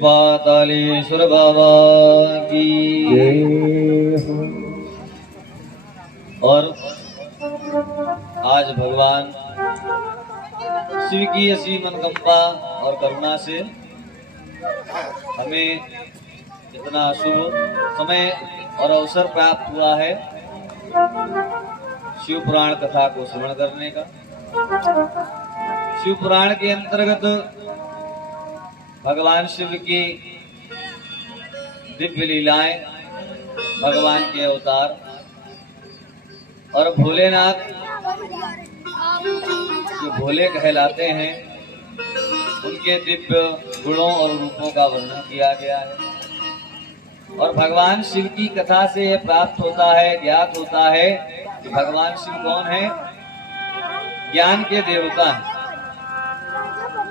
पातालेश्वर बाबा की और आज भगवान शिव की असीम अनुकंपा और करुणा से हमें इतना शुभ समय और अवसर प्राप्त हुआ है शिव पुराण कथा को श्रवण करने का। शिव पुराण के अंतर्गत भगवान शिव की दिव्य लीलाएं, भगवान के अवतार और भोलेनाथ जो भोले कहलाते हैं उनके दिव्य गुणों और रूपों का वर्णन किया गया है। और भगवान शिव की कथा से यह प्राप्त होता है, ज्ञात होता है कि भगवान शिव कौन है, ज्ञान के देवता हैं।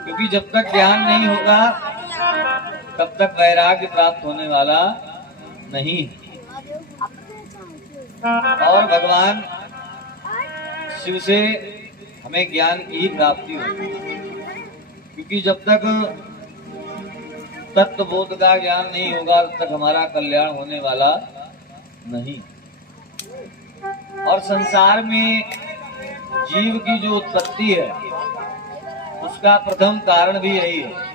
क्योंकि जब तक ज्ञान नहीं होगा तब तक वैराग्य प्राप्त होने वाला नहीं। और भगवान शिव से हमें ज्ञान की ही प्राप्ति होती है, क्योंकि जब तक तत्व बोध का ज्ञान नहीं होगा तब तक हमारा कल्याण होने वाला नहीं। और संसार में जीव की जो उत्पत्ति है उसका प्रथम कारण भी यही है,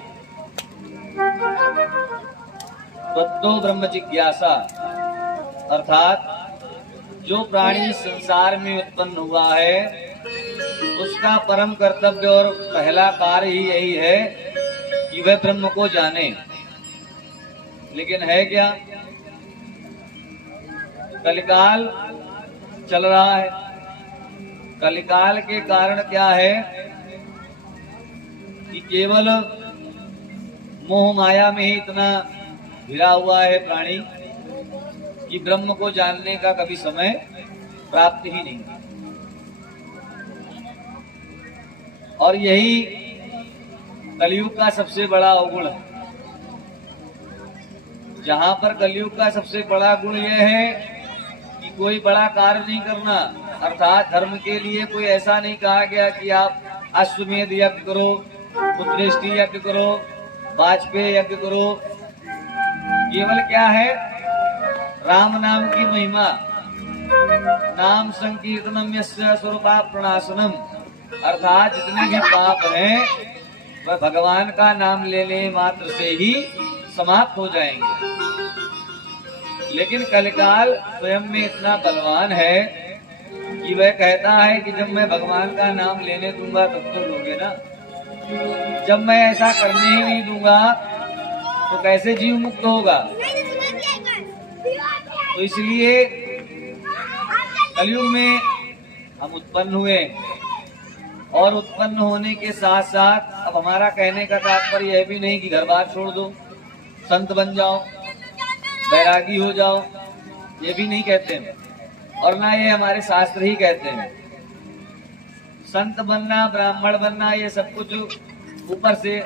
तत्तो ब्रह्म जिज्ञासा। अर्थात जो प्राणी संसार में उत्पन्न हुआ है उसका परम कर्तव्य और पहला कार्य ही यही है कि वह ब्रह्म को जाने। लेकिन है क्या, कलिकाल चल रहा है। कलिकाल के कारण क्या है कि केवल मोह माया में ही इतना घिरा हुआ है प्राणी कि ब्रह्म को जानने का कभी समय प्राप्त ही नहीं। और यही कलयुग का सबसे बड़ा अवगुण है। जहां पर कलयुग का सबसे बड़ा गुण यह है कि कोई बड़ा कार्य नहीं करना। अर्थात धर्म के लिए कोई ऐसा नहीं कहा गया कि आप अश्वमेध यज्ञ करो, पुत्रेष्टि यज्ञ करो, वाजपेयी यज्ञ करो। केवल क्या है, राम नाम की महिमा, नाम संकीर्तनम यस्य स्वरूपा प्रणाशनम। अर्थात जितने भी पाप हैं वह भगवान का नाम लेने मात्र से ही समाप्त हो जाएंगे। लेकिन कलिकाल स्वयं में इतना बलवान है कि वह कहता है कि जब मैं भगवान का नाम लेने दूंगा तब तो लोगे ना, जब मैं ऐसा करने ही नहीं दूंगा तो कैसे जीव मुक्त होगा। तो इसलिए कलयुग में हम उत्पन्न हुए और उत्पन्न होने के साथ साथ अब हमारा कहने का तात्पर्य यह भी नहीं कि घर बार छोड़ दो, संत बन जाओ, बैरागी हो जाओ, ये भी नहीं कहते हैं। और ना ये हमारे शास्त्र ही कहते हैं। संत बनना, ब्राह्मण बनना, ये सब कुछ ऊपर से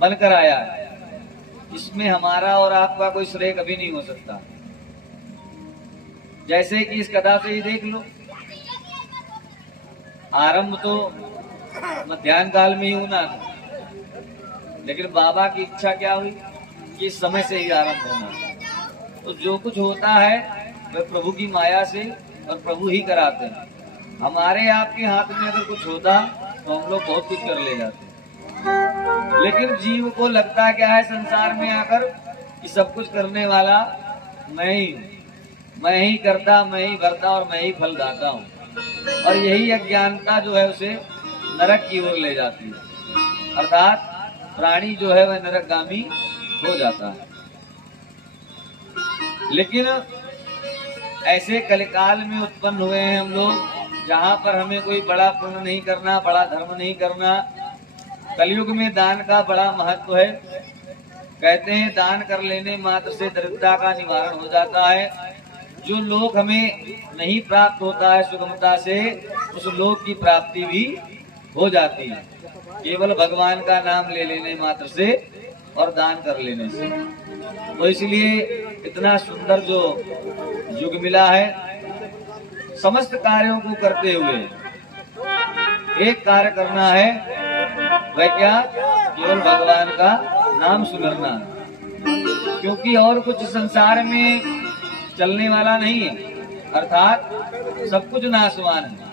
बनकर आया है। इसमें हमारा और आपका कोई श्रेय कभी नहीं हो सकता। जैसे कि इस कथा से ही देख लो, आरंभ तो मध्याह्न काल में ही होना था, लेकिन बाबा की इच्छा क्या हुई कि इस समय से ही आरंभ होना। तो जो कुछ होता है वह प्रभु की माया से और प्रभु ही कराते हैं। हमारे आपके हाथ में अगर कुछ होता तो हम लोग बहुत कुछ कर ले जाते। लेकिन जीव को लगता क्या है संसार में आकर कि सब कुछ करने वाला मैं ही हूँ, मैं ही करता, मैं ही भरता और मैं ही फल दाता हूँ। और यही अज्ञानता जो है उसे नरक की ओर ले जाती है, अर्थात प्राणी जो है वह नरकगामी हो जाता है। लेकिन ऐसे कलिकाल में उत्पन्न हुए हैं हम लोग, जहाँ पर हमें कोई बड़ा पुण्य नहीं करना, बड़ा धर्म नहीं करना। कलयुग में दान का बड़ा महत्व है। कहते हैं दान कर लेने मात्र से दरिद्रता का निवारण हो जाता है। जो लोक हमें नहीं प्राप्त होता है सुगमता से, उस लोक की प्राप्ति भी हो जाती है, केवल भगवान का नाम ले लेने मात्र से और दान कर लेने से। तो इसलिए इतना सुंदर जो युग मिला है, समस्त कार्यों को करते हुए एक कार्य करना है, वह क्या? केवल भगवान का नाम सुनना। क्योंकि और कुछ संसार में चलने वाला नहीं है, अर्थात सब कुछ नाशवान है।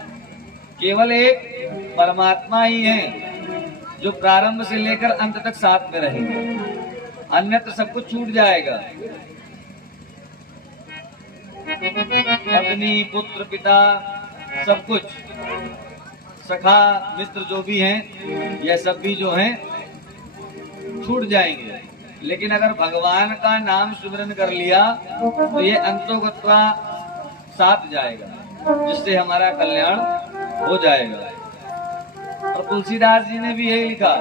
केवल एक परमात्मा ही है जो प्रारंभ से लेकर अंत तक साथ में रहेंगे, अन्यत्र सब कुछ छूट जाएगा। पत्नी, पुत्र, पिता, सब कुछ, सखा, मित्र जो भी हैं, यह सब भी जो हैं छूट जाएंगे। लेकिन अगर भगवान का नाम सुमिरन कर लिया तो ये अंतोगत्वा साथ जाएगा, जिससे हमारा कल्याण हो जाएगा। और तुलसीदास जी ने भी यही लिखा,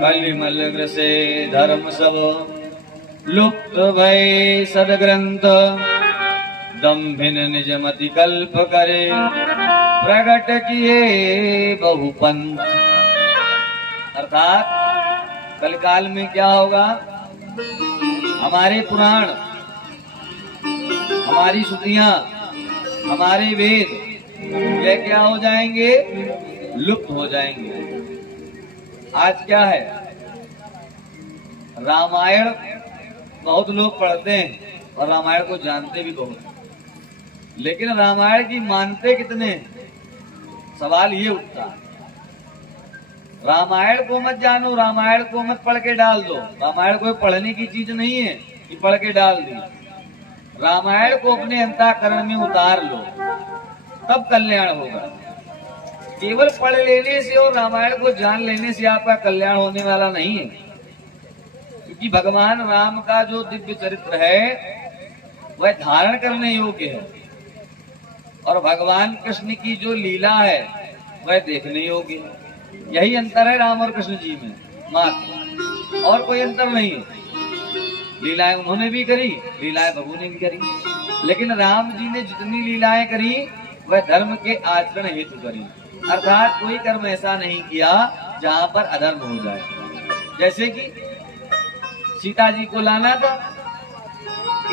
कलिमल से धर्म सब लुप्त भय सदग्रंथ, दम्भिन निजमति कल्प करे, प्रगट किए बहुपंथ। अर्थात कलकाल में क्या होगा? हमारे पुराण, हमारी श्रुतियां, हमारे वेद, ये क्या हो जाएंगे? लुप्त हो जाएंगे। आज क्या है? रामायण बहुत लोग पढ़ते हैं और रामायण को जानते भी बहुत, लेकिन रामायण की मानते कितने हैं? सवाल ये उठता है। रामायण को मत जानो, रामायण को मत पढ़ के डाल दो। रामायण कोई पढ़ने की चीज नहीं है कि पढ़ के डाल दी। रामायण को अपने अंतःकरण में उतार लो, तब कल्याण होगा। केवल पढ़ लेने से और रामायण को जान लेने से आपका कल्याण होने वाला नहीं है, क्योंकि भगवान राम का जो दिव्य चरित्र है वह धारण करने योग्य है, और भगवान कृष्ण की जो लीला है वह देखने योग्य है। यही अंतर है राम और कृष्ण जी में मात्र, और कोई अंतर नहीं है। लीलाएं उन्होंने भी करी, लीलाएं प्रभु ने भी करी, लेकिन राम जी ने जितनी लीलाएं करी वह धर्म के आचरण हेतु करी, अर्थात कोई कर्म ऐसा नहीं किया जहाँ पर अधर्म हो जाए। जैसे कि सीता जी को लाना था,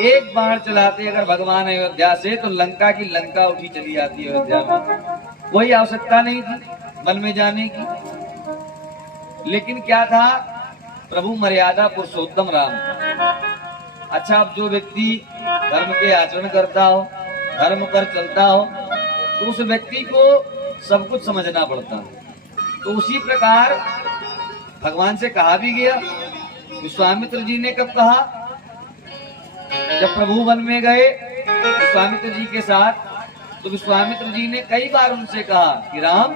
एक बाण चलाते अगर भगवान अयोध्या से, तो लंका की लंका उठी चली जाती है अयोध्या में। कोई आवश्यकता नहीं थी वन में जाने की। लेकिन क्या था? प्रभु मर्यादा पुरुषोत्तम राम। अच्छा, अब जो व्यक्ति धर्म के आचरण करता हो, धर्म पर चलता हो, तो उस व्यक्ति को सब कुछ समझना पड़ता है। तो उसी प्रकार भगवान से कहा भी गया। विश्वामित्र जी ने कब कहा? जब प्रभु वन में गए विश्वामित्र जी के साथ, तो विश्वामित्र जी ने कई बार उनसे कहा कि राम,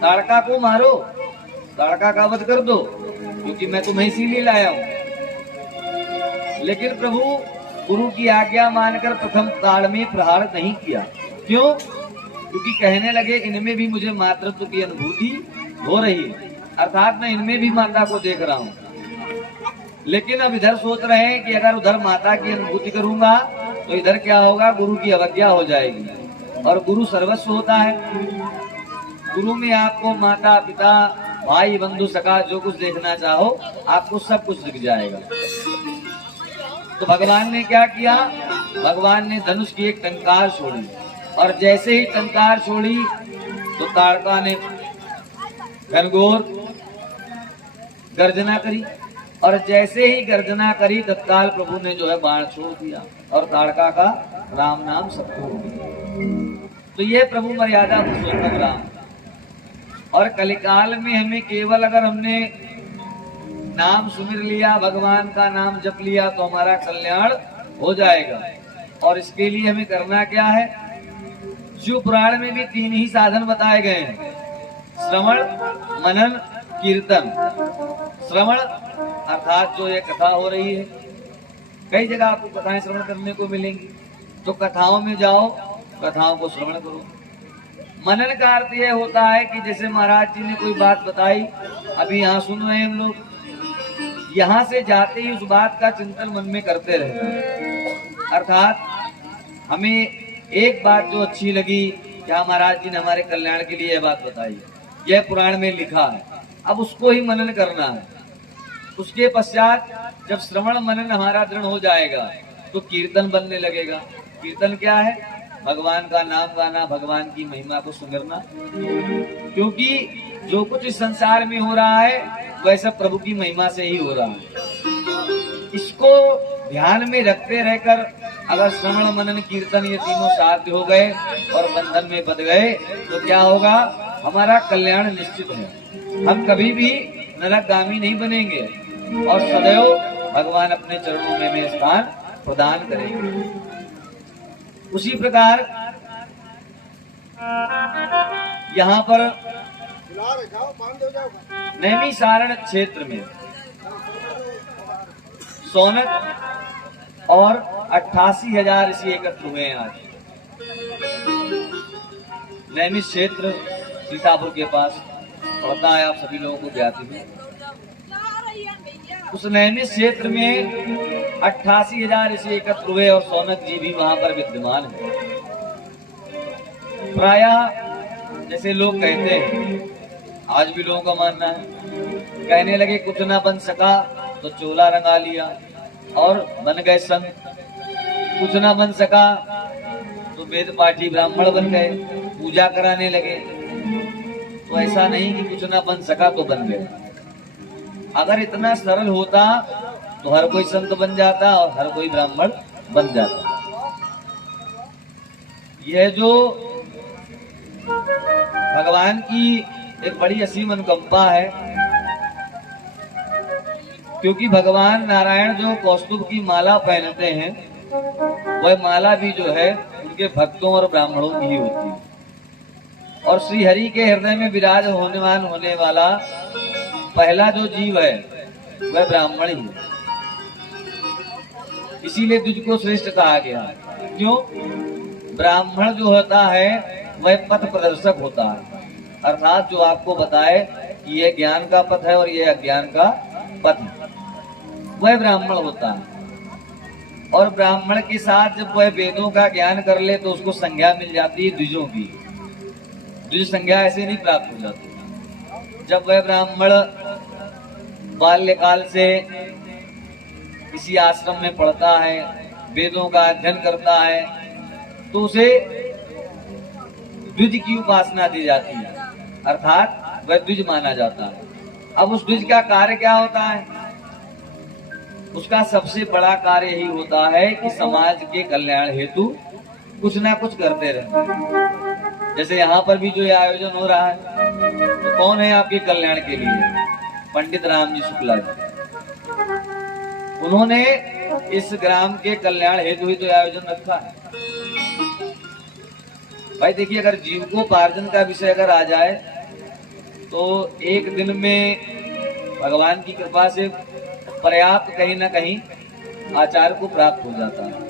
ताड़का को मारो, ताड़का का वध कर दो, क्योंकि मैं तुम्हें इसीलिए लाया हूं। लेकिन प्रभु गुरु की आज्ञा मानकर प्रथम ताड़ में प्रहार नहीं किया। क्यों? क्योंकि कहने लगे इनमें भी मुझे मातृत्व की अनुभूति हो रही है, अर्थात मैं इनमें भी माता को देख रहा हूँ। लेकिन अब इधर सोच रहे हैं कि अगर उधर माता की अनुभूति करूंगा तो इधर क्या होगा? गुरु की अवज्ञा हो जाएगी, और गुरु सर्वस्व होता है। गुरु में आपको माता, पिता, भाई, बंधु, सखा जो कुछ देखना चाहो आपको सब कुछ दिख जाएगा। तो भगवान ने क्या किया? भगवान ने धनुष की एक टंकार छोड़ी, और जैसे ही टंकार छोड़ी तो ताड़का ने घनघोर गर्जना करी, और जैसे ही गर्जना करी तत्काल प्रभु ने जो है बाण छोड़ दिया, और ताड़का का राम नाम सबको हो गया। तो ये प्रभु मर्यादा पुरुषोत्तम राम। और कलिकाल में हमें केवल अगर हमने नाम सुमिर लिया, भगवान का नाम जप लिया, तो हमारा कल्याण हो जाएगा। और इसके लिए हमें करना क्या है? शिव पुराण में भी 3 ही साधन बताए गए हैं, श्रवण, मनन, कीर्तन। श्रवण अर्थात जो ये कथा हो रही है, कई जगह आपको कथाएं श्रवण करने को मिलेंगी, तो कथाओं में जाओ, कथाओं को श्रवण करो। मनन का अर्थ यह होता है कि जैसे महाराज जी ने कोई बात बताई, अभी यहाँ सुन रहे हैं हम लोग, यहाँ से जाते ही उस बात का चिंतन मन में करते रहते हैं। अर्थात हमें एक बात जो अच्छी लगी, क्या महाराज जी ने हमारे कल्याण के लिए यह बात बताई, यह पुराण में लिखा है, अब उसको ही मनन करना है। उसके पश्चात जब श्रवण मनन हमारा दृढ़ हो जाएगा तो कीर्तन बनने लगेगा। कीर्तन क्या है? भगवान का नाम गाना, भगवान की महिमा को सुमिरना। क्योंकि जो कुछ इस संसार में हो रहा है वह सब प्रभु की महिमा से ही हो रहा है। इसको ध्यान में रखते रहकर अगर श्रवण मनन कीर्तन ये तीनों साध्य हो गए और बंधन में बंध गए तो क्या होगा? हमारा कल्याण निश्चित है। हम कभी भी नरकगामी नहीं बनेंगे और सदैव भगवान अपने चरणों में हमें स्थान प्रदान करेंगे। उसी प्रकार यहाँ पर नैमिषारण्य क्षेत्र में सौनक और 88,000 ऋषि एकत्र हुए हैं। आज नैमिष क्षेत्र सीतापुर के पास पता है, आप सभी लोगों को ज्ञात है। उस नैमिष क्षेत्र में 88,000 ऋषि एकत्र हुए और सौनक जी भी वहां पर विद्यमान है। प्रायः जैसे लोग कहते हैं, आज भी लोगों का मानना है, कहने लगे कुछ ना बन सका तो चोला रंगा लिया और बन गए संत, कुछ ना बन सका तो वेद पाठी ब्राह्मण बन गए, पूजा कराने लगे। तो ऐसा नहीं कि कुछ ना बन सका तो बन गए। अगर इतना सरल होता तो हर कोई संत बन जाता और हर कोई ब्राह्मण बन जाता। यह जो भगवान की एक बड़ी असीम अनुकंपा है, क्योंकि भगवान नारायण जो कौस्तुभ की माला पहनते हैं वह माला भी जो है उनके भक्तों और ब्राह्मणों की ही होती है। और श्री हरि के हृदय में विराज होने वाला पहला जो जीव है वह ब्राह्मण ही है। इसीलिए द्विज को श्रेष्ठ कहा गया। क्यों? ब्राह्मण जो होता है वह पथ प्रदर्शक होता है, अर्थात जो आपको बताए कि यह ज्ञान का पथ है और यह अज्ञान का पथ है, वह ब्राह्मण होता है। और ब्राह्मण के साथ जब वह वेदों का ज्ञान कर ले तो उसको संज्ञा मिल जाती है द्विजों की। द्विज संज्ञा ऐसे नहीं प्राप्त हो जाती। जब वह ब्राह्मण बाल्यकाल से किसी आश्रम में पढ़ता है, वेदों का अध्ययन करता है, तो उसे द्विज की उपासना दी जाती है, अर्थात वह द्विज माना जाता है। अब उस द्विज का कार्य क्या होता है? उसका सबसे बड़ा कार्य यही होता है कि समाज के कल्याण हेतु कुछ ना कुछ करते रहते। जैसे यहाँ पर भी जो ये आयोजन हो रहा है तो कौन है आपके कल्याण के लिए? पंडित राम जी शुक्ला जी। उन्होंने इस ग्राम के कल्याण हेतु ही तो आयोजन रखा है। भाई देखिए, अगर जीविकोपार्जन का विषय अगर आ जाए तो एक दिन में भगवान की कृपा से पर्याप्त कहीं ना कहीं आचार्य को प्राप्त हो जाता है।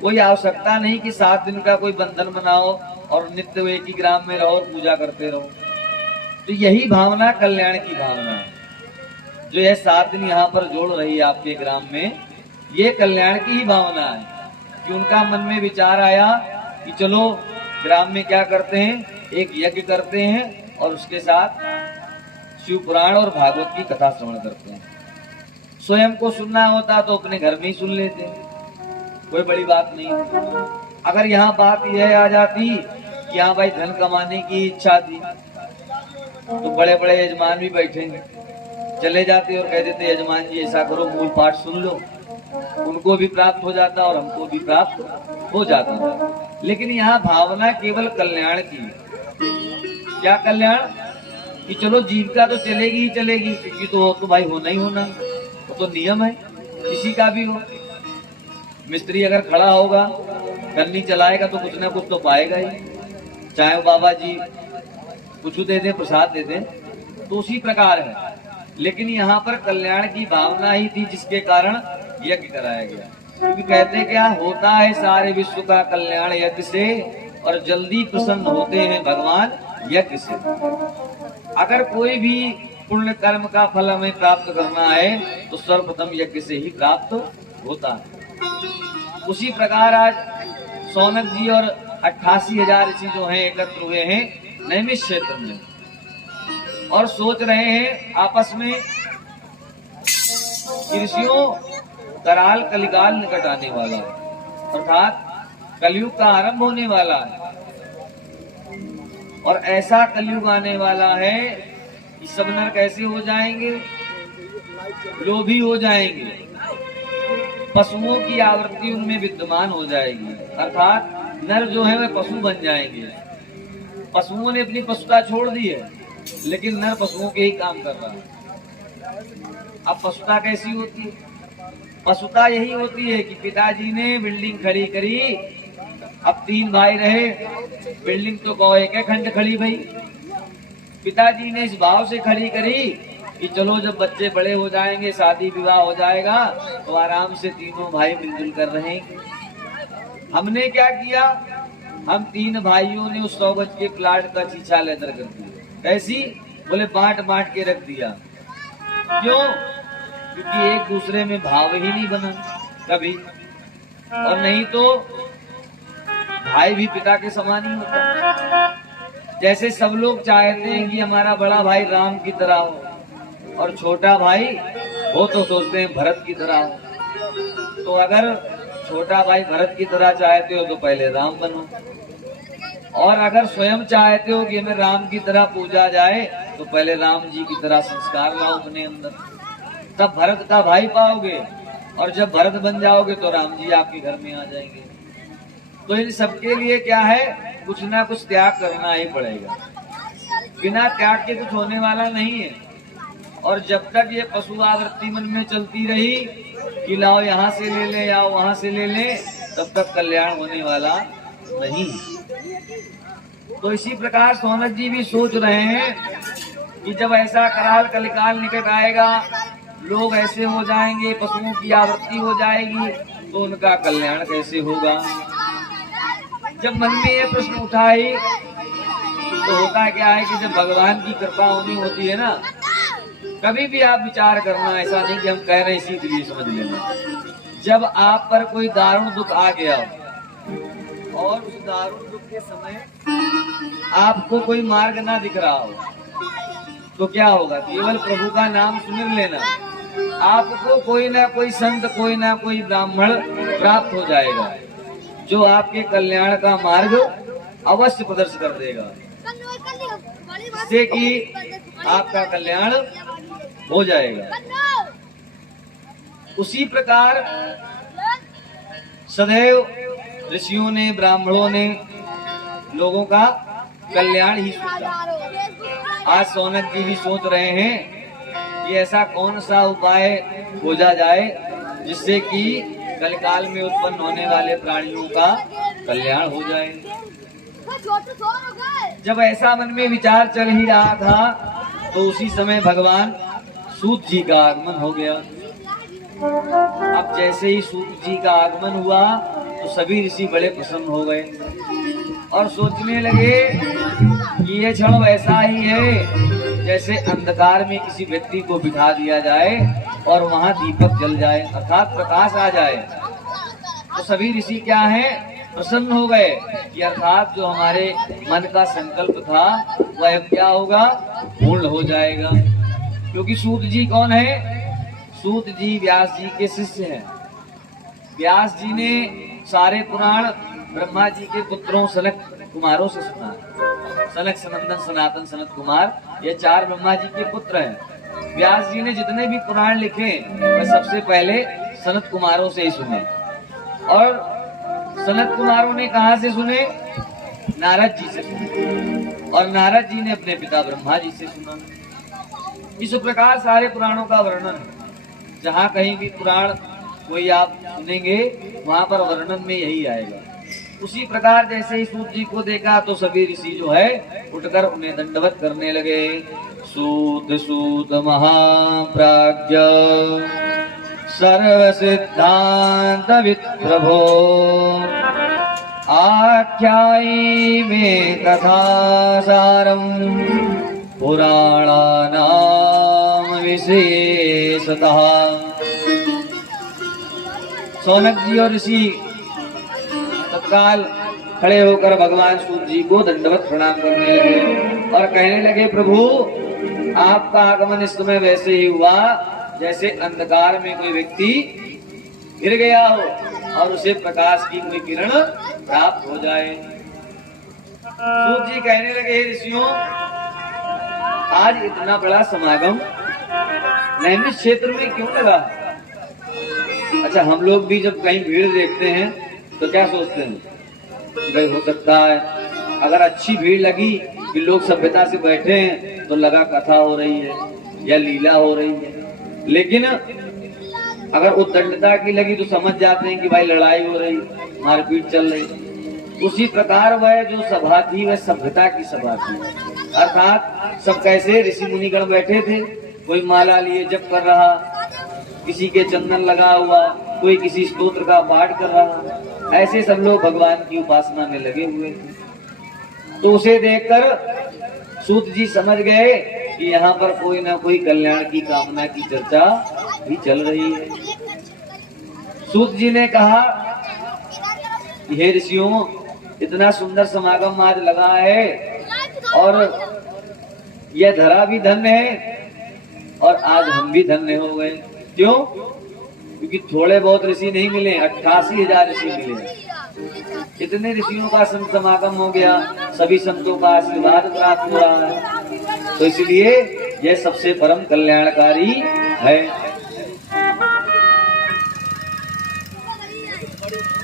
कोई आवश्यकता नहीं कि 7 दिन का कोई बंधन बनाओ और नित्य एक ही ग्राम में रहो और पूजा करते रहो। तो यही भावना कल्याण की भावना है जो यह 7 दिन यहाँ पर जोड़ रही है आपके ग्राम में। ये कल्याण की ही भावना है कि उनका मन में विचार आया कि चलो ग्राम में क्या करते हैं, एक यज्ञ करते हैं और उसके साथ शिव पुराण और भागवत की कथा श्रवण करते हैं। स्वयं को सुनना होता तो अपने घर में ही सुन लेते, कोई बड़ी बात नहीं। अगर यहाँ बात यह आ जाती कि हाँ भाई धन कमाने की इच्छा थी तो बड़े बड़े यजमान भी बैठेंगे, चले जाते और कह देते यजमान जी ऐसा करो, मूल पाठ सुन लो, उनको भी प्राप्त हो जाता और हमको भी प्राप्त हो जाता। लेकिन यहाँ भावना केवल कल्याण की। क्या कल्याण? कि चलो जीविका तो चलेगी ही चलेगी, क्योंकि तो भाई होना ही होना, तो नियम है किसी का भी हो। मिस्त्री अगर खड़ा होगा करनी चलाएगा तो कुछ ना कुछ तो पाएगा ही, चाहे वो बाबा जी कुछ दे दे, प्रसाद दे दे, तो उसी प्रकार है। लेकिन यहाँ पर कल्याण की भावना ही थी जिसके कारण यज्ञ कराया गया। क्योंकि कहते क्या होता है सारे विश्व का कल्याण यज्ञ से, और जल्दी प्रसन्न होते हैं भगवान यज्ञ से। अगर कोई भी पुण्य कर्म का फल हमें प्राप्त करना है तो सर्वप्रथम यज्ञ से ही प्राप्त होता है। उसी प्रकार आज सौनक जी और 88,000 ऋषि जो हैं एकत्र हुए हैं नैमिष क्षेत्र में, और सोच रहे हैं आपस में कि ऋषियों कराल कलिकाल निकट आने वाला है, अर्थात कलयुग का आरंभ होने वाला है, और ऐसा कलयुग आने वाला है कि सब नर कैसे हो जाएंगे, लोभी हो जाएंगे, पशुओं की आवृत्ति उनमें विद्यमान हो जाएगी, अर्थात नर जो है वे पशु बन जाएंगे। पशुओं ने अपनी पशुता छोड़ दी है, लेकिन नर पशुओं के ही काम कर रहा है। अब पशुता कैसी होती है? पशुता यही होती है कि पिताजी ने बिल्डिंग खड़ी करी, अब 3 भाई रहे, बिल्डिंग तो गौ एक खंड खड़ी भई। पिताजी ने इस भाव से खड़ी करी कि चलो जब बच्चे बड़े हो जाएंगे, शादी विवाह हो जाएगा, तो आराम से तीनों भाई मिलजुल कर रहेंगे। हमने क्या किया, हम 3 भाइयों ने उस 100 गज के प्लाट का छीछा लेदर कर दिया। कैसी? बोले बांट बांट के रख दिया। क्यों? क्योंकि एक दूसरे में भाव ही नहीं बना कभी, और नहीं तो भाई भी पिता के समान ही होता। जैसे सब लोग चाहते हैं कि हमारा बड़ा भाई राम की तरह हो, और छोटा भाई वो तो सोचते हैं भरत की तरह हो। तो अगर छोटा भाई भरत की तरह चाहते हो तो पहले राम बनो, और अगर स्वयं चाहते हो कि हमें राम की तरह पूजा जाए तो पहले राम जी की तरह संस्कार लाओ अपने अंदर, तब भरत का भाई पाओगे, और जब भरत बन जाओगे तो राम जी आपके घर में आ जाएंगे। तो इन सबके लिए क्या है, कुछ ना कुछ त्याग करना ही पड़ेगा, बिना त्याग के कुछ होने वाला नहीं है। और जब तक ये पशु आवृत्ति मन में चलती रही कि लाओ यहाँ से ले ले, आओ वहां से ले ले, तब तक कल्याण होने वाला नहीं। तो इसी प्रकार सौनक जी भी सोच रहे हैं कि जब ऐसा कराल कलिकाल निकट आएगा, लोग ऐसे हो जाएंगे, पशुओं की आवृत्ति हो जाएगी, तो उनका कल्याण कैसे होगा। जब मन में ये प्रश्न उठा ही, तो होता क्या है कि जब भगवान की कृपा होनी होती है ना, कभी भी आप विचार करना, ऐसा नहीं कि हम कह रहे हैं इसी के लिए समझ लेना। जब आप पर कोई दारुण दुख आ गया और उस दारुण दुख के समय आपको कोई मार्ग ना दिख रहा हो, तो क्या होगा, केवल प्रभु का नाम सुन लेना, आपको कोई ना कोई संत, कोई ना कोई ब्राह्मण प्राप्त हो जाएगा जो आपके कल्याण का मार्ग अवश्य प्रदर्शित कर देगा, जिससे कि आपका कल्याण हो जाएगा। उसी प्रकार सदैव ऋषियों ने, ब्राह्मणों ने लोगों का कल्याण ही सोचा। आज सौनक जी भी सोच रहे हैं कि ऐसा कौन सा उपाय खोजा जाए जिससे कि कलिकाल में उत्पन्न होने वाले प्राणियों का कल्याण हो जाए। जब ऐसा मन में विचार चल ही रहा था, तो उसी समय भगवान सूत जी का आगमन हो गया। अब जैसे ही सूत जी का आगमन हुआ तो सभी ऋषि बड़े प्रसन्न हो गए और सोचने लगे कि ये क्षण वैसा ही है जैसे अंधकार में किसी व्यक्ति को बिठा दिया जाए और वहां दीपक जल जाए, अर्थात प्रकाश आ जाए। तो सभी ऋषि क्या हैं, प्रसन्न हो गए कि अर्थात जो हमारे मन का संकल्प था वह क्या होगा, पूर्ण हो जाएगा। क्योंकि सूत जी कौन है? सूत जी व्यास जी के शिष्य हैं। व्यास जी ने सारे पुराण ब्रह्मा जी के पुत्रों सनक कुमारों से सुना। सनक, सनंदन, सनातन, सनत कुमार, ये 4 ब्रह्मा जी के पुत्र हैं। व्यास जी ने जितने भी पुराण लिखे वह सबसे पहले सनत कुमारों से ही सुने। और सनत कुमारों ने कहाँ से सुने? नारद जी से सुने, और नारद जी ने अपने पिता ब्रह्मा जी से सुना। इस प्रकार सारे पुराणों का वर्णन है। जहाँ कहीं भी पुराण कोई आप सुनेंगे वहां पर वर्णन में यही आएगा उसी प्रकार जैसे ही सूत जी को देखा तो सभी ऋषि जो है उठकर उन्हें दंडवत करने लगे। सूत सूत महाप्राज्ञ सर्व सिद्धांत विप्रभो आख्यायी में कथा सारम पुराणानाम विशेषतः। सौनक जी और ऋषि तत्काल खड़े होकर भगवान सूत जी को दंडवत प्रणाम करने लगे और कहने लगे, प्रभु आपका आगमन इस समय वैसे ही हुआ जैसे अंधकार में कोई व्यक्ति गिर गया हो और उसे प्रकाश की कोई किरण प्राप्त हो जाए। सूत जी कहने लगे, ऋषियों आज इतना बड़ा समागम नैमिष क्षेत्र में क्यों लगा? अच्छा, हम लोग भी जब कहीं भीड़ देखते हैं तो क्या सोचते हैं कि भाई हो सकता है अगर अच्छी भीड़ लगी कि लोग सभ्यता से बैठे हैं तो लगा कथा हो रही है या लीला हो रही है, लेकिन अगर उद्दंडता की लगी तो समझ जाते हैं कि भाई लड़ाई हो रही, मारपीट चल रही। उसी प्रकार वह जो सभा थी वह सभ्यता की सभा थी, अर्थात सब कैसे ऋषि मुनिगण बैठे थे, कोई माला लिए जप कर रहा, किसी के चंदन लगा हुआ, कोई किसी स्तोत्र का पाठ कर रहा, ऐसे सब लोग भगवान की उपासना में लगे हुए थे। तो उसे देखकर सूत जी समझ गए कि यहाँ पर कोई ना कोई कल्याण की कामना की चर्चा भी चल रही है। सूत जी ने कहा, हे ऋषियों इतना सुंदर समागम आज लगा है और यह धरा भी धन्य है और आज हम भी धन्य हो गए। क्यों? क्योंकि थोड़े बहुत ऋषि नहीं मिले, 88,000 ऋषि मिले। इतने ऋषियों का संत समागम हो गया, सभी संतों का आशीर्वाद प्राप्त हो रहा है, तो इसलिए यह सबसे परम कल्याणकारी है।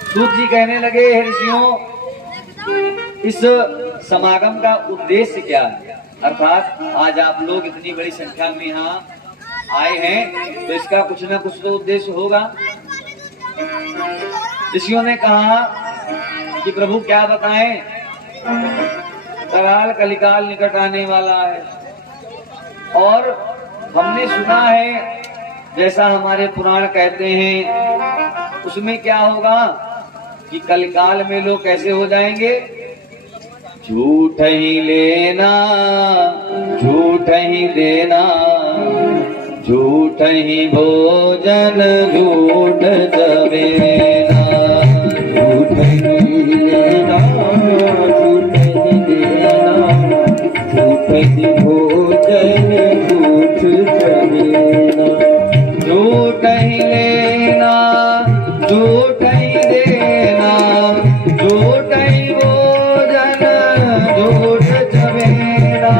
सूत जी कहने लगे, हे ऋषियों इस समागम का उद्देश्य क्या है? अर्थात आज आप लोग इतनी बड़ी संख्या में यहाँ आए हैं तो इसका कुछ ना कुछ तो उद्देश्य होगा। ऋषियों ने कहा कि प्रभु क्या बताएं, कराल कलिकाल निकट आने वाला है और हमने सुना है जैसा हमारे पुराण कहते हैं उसमें क्या होगा कि कलिकाल में लोग कैसे हो जाएंगे, झूठ ही लेना झूठ ही देना, झूठ ही भोजन झूठ चबेना, झूठ ही लेना झूठ ही देना, झूठ ही भोजन झूठ चबेना, झूठ ही लेना झूठ ही देना, झूठ ही भोजन झूठ चबेना,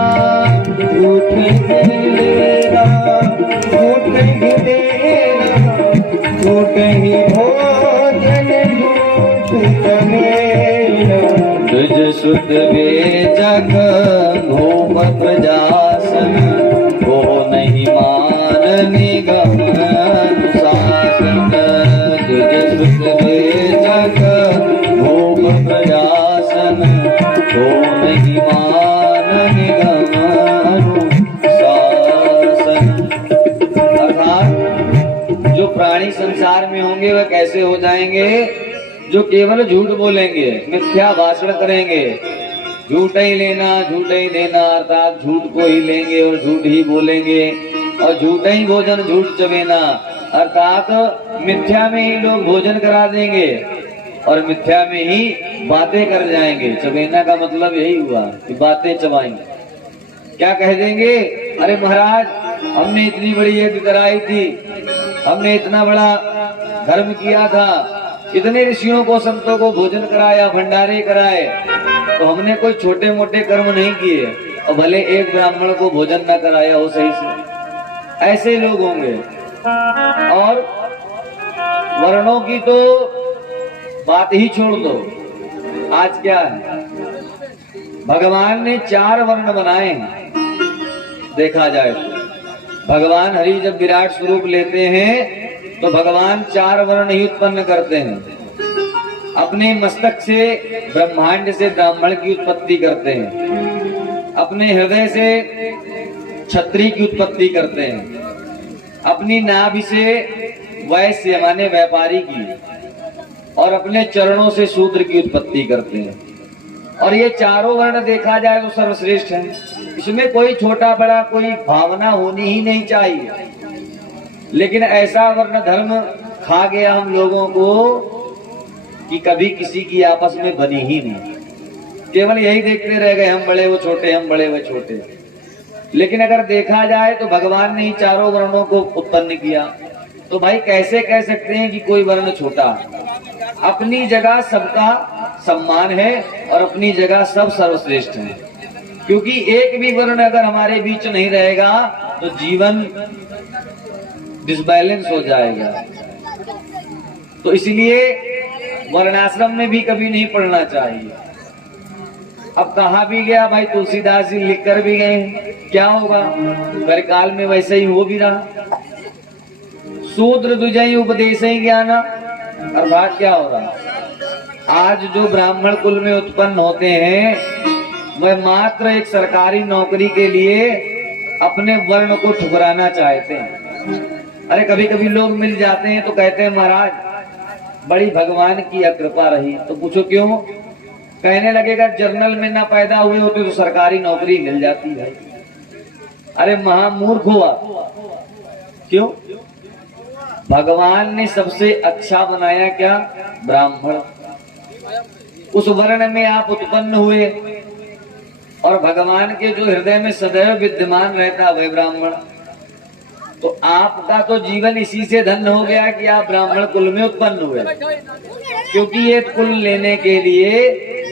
झूठ ही लेना झूठ ही देना, झूठ ही भोजन झूठ चबेना, तुझ सुध बेजग घूम प्रजासन, वो नहीं मान निगम अनुशासन, तुझ सुध बेजग घूम प्रजासन, वो नहीं मान निगम अनुशासन। अर्थात जो प्राणी संसार में होंगे वह कैसे हो जाएंगे, जो केवल झूठ बोलेंगे, मिथ्या भाषण करेंगे, झूठ ही लेना झूठ ही देना, अर्थात झूठ को ही लेंगे और झूठ ही बोलेंगे, और झूठ ही भोजन झूठ चबेना, अर्थात मिथ्या में ही लोग भोजन करा देंगे और मिथ्या में ही बातें कर जाएंगे। चबेना का मतलब यही हुआ कि बातें चबाएंगे। क्या कह देंगे, अरे महाराज हमने इतनी बड़ी यज्ञ कराई थी, हमने इतना बड़ा धर्म किया था, इतने ऋषियों को संतों को भोजन कराया, भंडारे कराए, तो हमने कोई छोटे मोटे कर्म नहीं किए और भले एक ब्राह्मण को भोजन न कराया हो सही से। ऐसे लोग होंगे। और वर्णों की तो बात ही छोड़ दो, आज क्या है, भगवान ने 4 वर्ण बनाए हैं। देखा जाए तो भगवान हरि जब विराट स्वरूप लेते हैं तो भगवान 4 वर्ण ही उत्पन्न करते हैं। अपने मस्तक से ब्रह्मांड से ब्राह्मण की उत्पत्ति करते हैं, अपने हृदय से क्षत्रिय की उत्पत्ति करते हैं, अपनी नाभि से वैश्य माने व्यापारी की, और अपने चरणों से शूद्र की उत्पत्ति करते हैं। और ये चारों वर्ण देखा जाए तो सर्वश्रेष्ठ है, इसमें कोई छोटा बड़ा कोई भावना होनी ही नहीं चाहिए। लेकिन ऐसा वर्ण धर्म खा गया हम लोगों को कि कभी किसी की आपस में बनी ही नहीं, केवल यही देखते रह गए, हम बड़े वो छोटे, हम बड़े वो छोटे। लेकिन अगर देखा जाए तो भगवान ने ही चारों वर्णों को उत्पन्न किया, तो भाई कैसे कह सकते हैं कि कोई वर्ण छोटा? अपनी जगह सबका सम्मान है और अपनी जगह सब सर्वश्रेष्ठ है, क्योंकि एक भी वर्ण अगर हमारे बीच नहीं रहेगा तो जीवन डिसबैलेंस हो जाएगा। तो इसलिए वर्णाश्रम में भी कभी नहीं पढ़ना चाहिए। अब कहा भी गया भाई, तुलसीदास जी लिख कर भी गए, क्या होगा? काल में वैसे ही हो भी रहा। शूद्र दुजई उपदेश ज्ञान, अर्थात क्या हो रहा? आज जो ब्राह्मण कुल में उत्पन्न होते हैं वह मात्र एक सरकारी नौकरी के लिए अपने वर्ण को ठुकराना चाहते हैं। अरे कभी कभी लोग मिल जाते हैं तो कहते हैं महाराज बड़ी भगवान की कृपा रही। तो पूछो क्यों? कहने लगेगा जर्नल में ना पैदा हुए होते तो सरकारी नौकरी मिल जाती है। अरे महामूर्ख हुआ। क्यों? भगवान ने सबसे अच्छा बनाया क्या? ब्राह्मण। उस वर्ण में आप उत्पन्न हुए और भगवान के जो हृदय में सदैव विद्यमान रहता वह ब्राह्मण। तो आपका तो जीवन इसी से धन्य हो गया कि आप ब्राह्मण कुल में उत्पन्न हुए, क्योंकि ये कुल लेने के लिए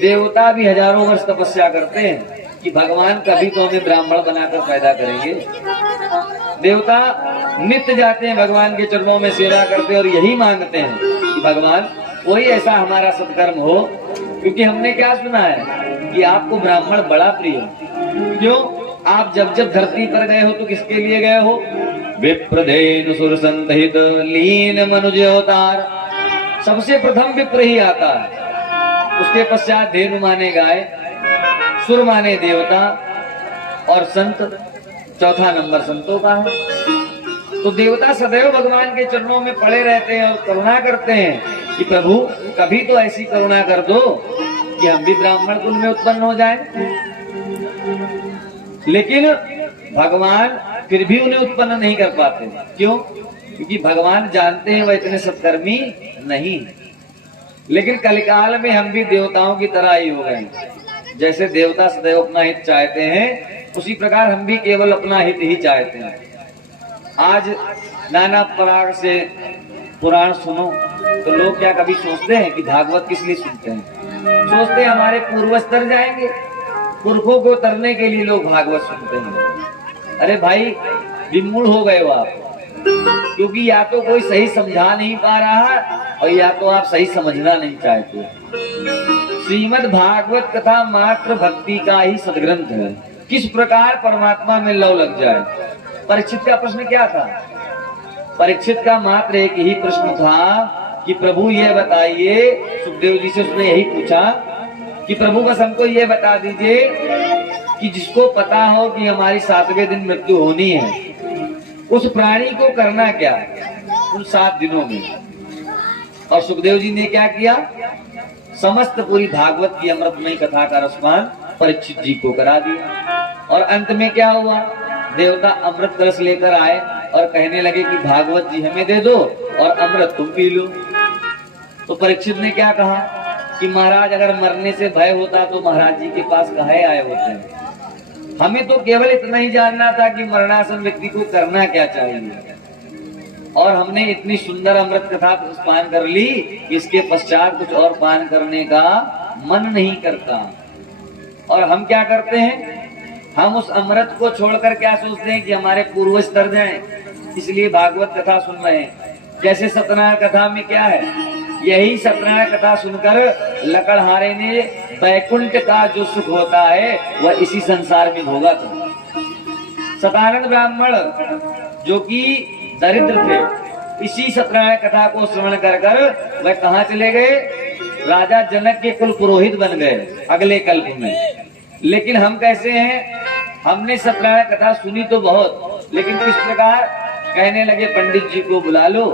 देवता भी हजारों वर्ष तपस्या करते हैं कि भगवान कभी तो हमें ब्राह्मण बनाकर पैदा करेंगे। देवता नित्य जाते हैं भगवान के चरणों में सेवा करते और यही मांगते हैं कि भगवान कोई ऐसा हमारा सत्कर्म हो, क्योंकि हमने क्या सुना है कि आपको ब्राह्मण बड़ा प्रिय है। क्यों? आप जब जब धरती पर गए हो तो किसके लिए गए हो? विप्रधेनु सुर संतहित लीन मनुज अवतार। सबसे प्रथम विप्र ही आता है, उसके पश्चात धेनु माने गाय, सुर माने देवता और संत चौथा नंबर संतों का है। तो देवता सदैव भगवान के चरणों में पड़े रहते हैं और करुणा करते हैं कि प्रभु कभी तो ऐसी करुणा कर दो कि हम भी ब्राह्मण कुल में उत्पन्न हो जाएं। लेकिन भगवान फिर भी उन्हें उत्पन्न नहीं कर पाते। क्यों? क्योंकि भगवान जानते हैं वह इतने सत्कर्मी नहीं। लेकिन कलिकाल में हम भी देवताओं की तरह ही हो गए। जैसे देवता सदैव अपना हित चाहते हैं, उसी प्रकार हम भी केवल अपना हित ही चाहते हैं। आज नाना प्रकार से पुराण सुनो तो लोग क्या कभी सोचते हैं कि भागवत किस लिए सुनते हैं? सोचते हैं हमारे पूर्वज तर जाएंगे, पुरखों को तरने के लिए लोग भागवत सुनते हैं। अरे भाई विमूढ़ हो गए हो आप, क्योंकि या तो कोई सही समझा नहीं पा रहा और या तो आप सही समझना नहीं चाहते। श्रीमद् भागवत कथा मात्र भक्ति का ही सदग्रंथ है। किस प्रकार परमात्मा में लव लग जाए। परीक्षित का प्रश्न क्या था? परीक्षित का मात्र एक ही प्रश्न था कि प्रभु ये बताइए, सुखदेव जी से उसने यही पूछा कि प्रभु बस हमको ये बता दीजिए कि जिसको पता हो कि हमारी 7वें दिन मृत्यु होनी है, उस प्राणी को करना क्या उन 7 दिनों में। और सुखदेव जी ने क्या किया? समस्त पूरी भागवत की अमृतमयी कथा का रसपान परीक्षित जी को करा दिया। और अंत में क्या हुआ? देवता अमृत कलश लेकर आए और कहने लगे कि भागवत जी हमें दे दो और अमृत तुम पी लो। तो परीक्षित ने क्या कहा कि महाराज अगर मरने से भय होता तो महाराज जी के पास काहे आए होते हैं? हमें तो केवल इतना ही जानना था कि मरणासन व्यक्ति को करना क्या चाहिए, और हमने इतनी सुंदर अमृत कथा पान कर ली, इसके पश्चात कुछ और पान करने का मन नहीं करता। और हम क्या करते हैं? हम उस अमृत को छोड़कर क्या सोचते हैं कि हमारे पूर्वज तर जाएं, इसलिए भागवत कथा सुन रहे हैं। जैसे सत्यनारायण कथा में क्या है? यही सत्यनारायण कथा सुनकर लकड़हारे ने वैकुंठ का जो सुख होता है वह इसी संसार में भोगा था। सतानंद ब्राह्मण जो कि दरिद्र थे, इसी सत्यनारायण कथा को श्रवण कर वह कहाँ चले गए? राजा जनक के कुल पुरोहित बन गए अगले कल्प में। लेकिन हम कैसे हैं, हमने सत्यनारायण कथा सुनी तो बहुत, लेकिन किस प्रकार कहने लगे पंडित जी को बुला लो,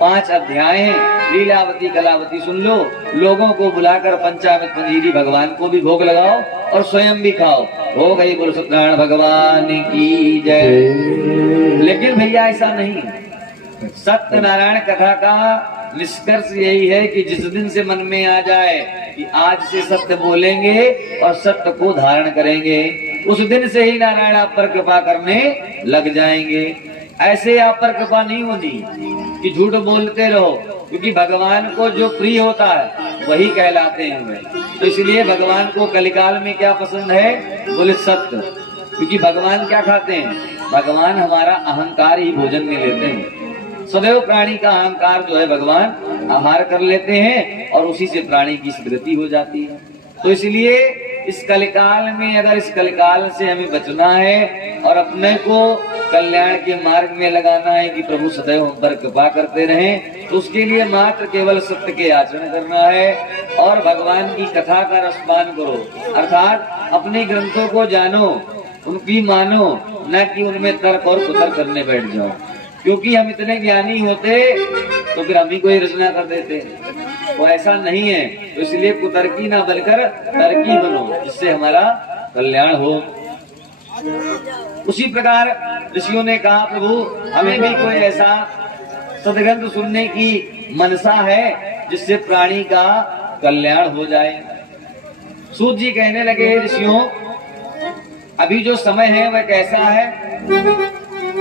5 अध्याय हैं, लीलावती कलावती सुन लो, लोगों को बुलाकर पंचामृत पंजीरी भगवान को भी भोग लगाओ और स्वयं भी खाओ, हो गई बोलो सत्यनारायण भगवान की जय। लेकिन भैया ऐसा नहीं, सत्यनारायण कथा का निष्कर्ष यही है कि जिस दिन से मन में आ जाए कि आज से सत्य बोलेंगे और सत्य को धारण करेंगे, उस दिन से ही नारायण आप पर कृपा करने लग जाएंगे। ऐसे आप पर कृपा नहीं होती कि झूठ बोलते रहो, क्योंकि भगवान को जो प्रिय होता है वही कहलाते हैं। तो इसलिए भगवान को कलिकाल में क्या पसंद है, बोले सत्य। क्योंकि भगवान क्या खाते हैं, भगवान हमारा अहंकार ही भोजन में लेते हैं। सदैव प्राणी का अहंकार जो है भगवान आहार कर लेते हैं और उसी से प्राणी की स्मृति हो जाती है। तो इसलिए इस कलिकाल में, अगर इस कलिकाल से हमें बचना है और अपने को कल्याण के मार्ग में लगाना है कि प्रभु सदैव हम पर कृपा करते रहें, तो उसके लिए मात्र केवल सत्य के आचरण करना है और भगवान की कथा का रसपान करो। अर्थात अपने ग्रंथों को जानो, उनकी मानो, न कि उनमें तर्क और कुतर्क करने बैठ जाओ। क्योंकि हम इतने ज्ञानी होते तो फिर हम ही कोई रचना कर देते, वो ऐसा नहीं है। तो इसलिए कुतर्की ना बनकर तर्की बनो, जिससे हमारा कल्याण हो। उसी प्रकार ऋषियों ने कहा, प्रभु हमें भी कोई ऐसा सदग्रंथ सुनने की मनसा है जिससे प्राणी का कल्याण हो जाए। सूत जी कहने लगे, ऋषियों अभी जो समय है वह कैसा है,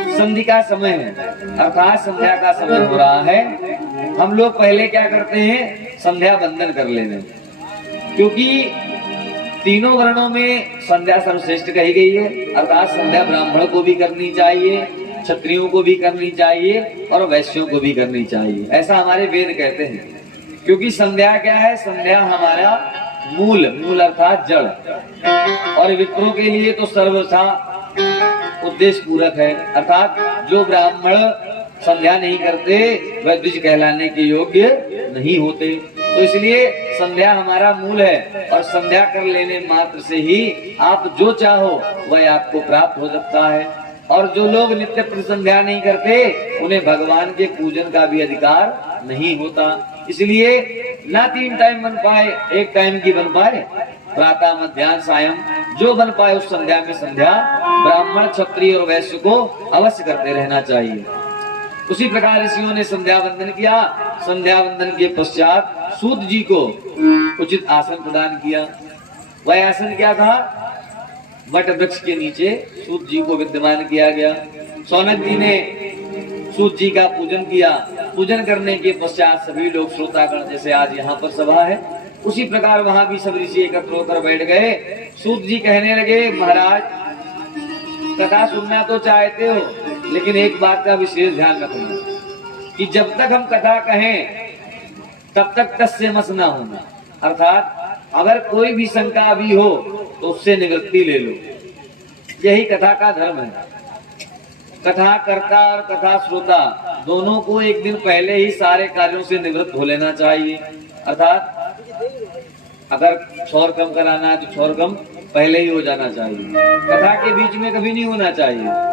संधि का समय है, अर्थात संध्या का समय हो रहा है। हम लोग पहले क्या करते हैं, संध्या बंदन कर लेने, क्योंकि तीनों वर्णों में संध्या सर्वश्रेष्ठ कही गई है। अर्थात संध्या ब्राह्मण को भी करनी चाहिए, क्षत्रियों को भी करनी चाहिए और वैश्यों को भी करनी चाहिए, ऐसा हमारे वेद कहते हैं। क्योंकि संध्या क्या है, संध्या हमारा मूल अर्थात जड़, और विप्रों के लिए तो सर्वथा उद्देश्य पूरक है। अर्थात जो ब्राह्मण संध्या नहीं करते वह द्विज कहलाने के योग्य नहीं होते। तो इसलिए संध्या हमारा मूल है और संध्या कर लेने मात्र से ही आप जो चाहो वह आपको प्राप्त हो सकता है। और जो लोग नित्य संध्या नहीं करते उन्हें भगवान के पूजन का भी अधिकार नहीं होता। इसलिए ना 3 टाइम बन पाए, 1 टाइम की बन पाए, प्रातः मध्याह्न सायं, जो बन पाए उस संध्या में संध्या ब्राह्मण क्षत्रिय और वैश्य को अवश्य करते रहना चाहिए। उसी प्रकार ऋषियों ने संध्या वंदन किया। संध्या वंदन के पश्चात सूत जी को उचित आसन प्रदान किया। वह आसन क्या था, वट वृक्ष के नीचे सूत जी को विद्यमान किया गया। सौनक जी ने सूत जी का पूजन किया। पूजन करने के पश्चात सभी लोग श्रोतागण, जैसे आज यहाँ पर सभा है, उसी प्रकार वहां भी सब ऋषि एकत्र होकर बैठ गए। सूत जी कहने लगे, महाराज कथा सुनना तो चाहते हो, लेकिन एक बात का विशेष ध्यान रखना कि जब तक हम कथा कहें तब तक तस्य मस ना होना। अर्थात अगर कोई भी शंका भी हो तो उससे निवृत्ति ले लो। यही कथा का धर्म है। कथा कर्ता और कथा श्रोता दोनों को एक दिन पहले ही सारे कार्यों से निवृत्त हो लेना चाहिए। अर्थात अगर क्षौर कम कराना है तो क्षौर कम पहले ही हो जाना चाहिए। कथा के बीच में कभी नहीं होना चाहिए।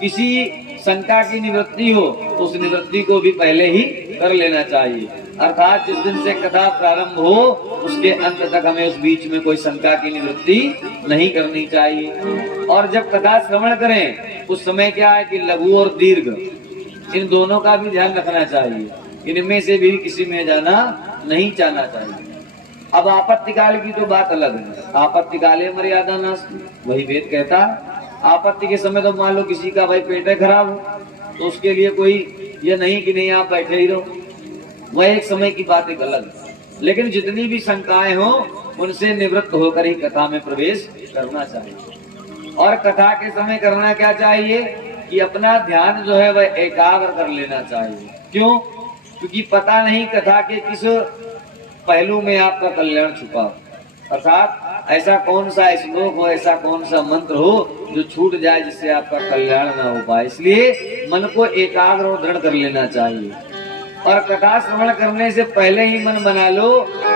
किसी शंका की निवृत्ति हो तो उस निवृत्ति को भी पहले ही कर लेना चाहिए। अर्थात जिस दिन से कथा प्रारंभ हो उसके अंत तक हमें उस बीच में कोई शंका की निवृत्ति नहीं करनी चाहिए। और जब कथा श्रवण करें उस समय क्या है कि लघु और दीर्घ, इन दोनों का भी ध्यान रखना चाहिए। इनमें से भी किसी में जाना नहीं चाहना चाहिए। अब आपत्ति काल की तो बात अलग है। आपत्ति काले मर्यादा नास्ति, वही वेद कहता है। आपत्ति के समय तो मान लो किसी का भाई पेट खराब हो तो उसके लिए कोई ये नहीं कि नहीं आप बैठे ही रहो, वह एक समय की बात एक अलग है। लेकिन जितनी भी शंकाएं हो उनसे निवृत्त होकर ही कथा में प्रवेश करना चाहिए। और कथा के समय करना क्या चाहिए कि अपना ध्यान जो है वह एकाग्र कर लेना चाहिए। क्यों? क्योंकि पता नहीं कथा के किस पहलू में आपका कल्याण छुपा। अर्थात ऐसा कौन सा श्लोक हो, ऐसा कौन सा मंत्र हो जो छूट जाए जिससे आपका कल्याण न हो पाए। इसलिए मन को एकाग्र और दृढ़ कर लेना चाहिए। और कथा श्रवण करने से पहले ही मन बना लो